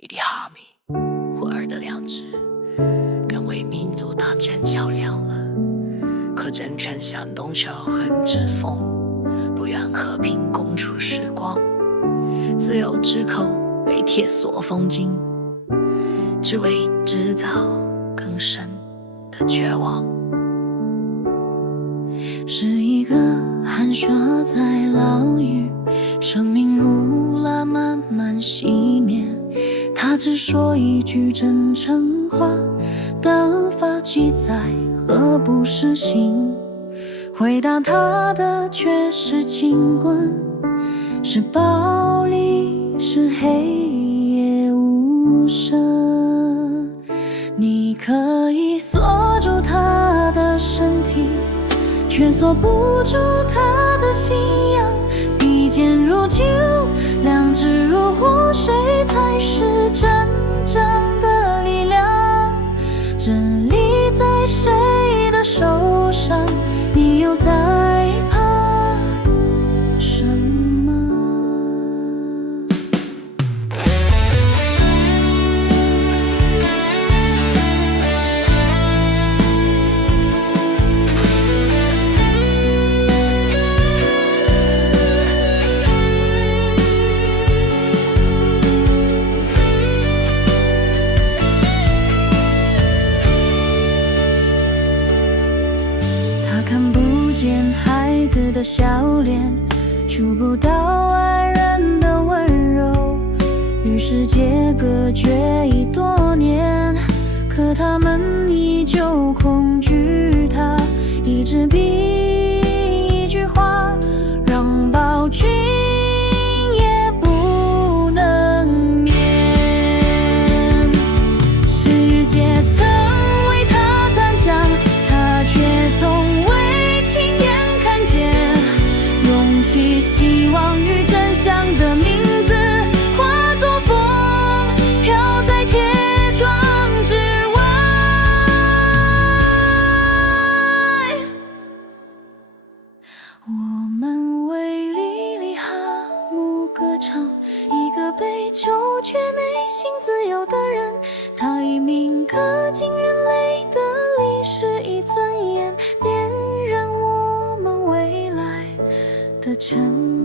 一粒哈密，忽而的良知，敢为民族大战较量了。可政权向东仇恨之风，不愿和平共处时光。自由之口为铁锁封金，只为制造更深的绝望。是一个寒霜在牢狱，生命如蜡慢慢熄灭。他只说一句真诚话，但发记在何不实行？回答他的却是警棍，是暴力，是黑夜无声。你可以锁住他的身体，却锁不住他的信仰。笔尖如酒，良知如火，谁才是真正的力量？真理在谁的手上？你又在怕什么？看不见孩子的笑脸，触不到爱人的温柔，与世界隔绝已多年，可他们依旧恐惧他一支笔一句话，让暴君也不能眠。世界曾为他担当，他却从希望与真相的名字化作风，飘在铁窗之外。我们为莉莉哈姆歌唱，一个被囚却内心自由的人。他以铭刻进人类的历史，以尊严点燃我们未来的晨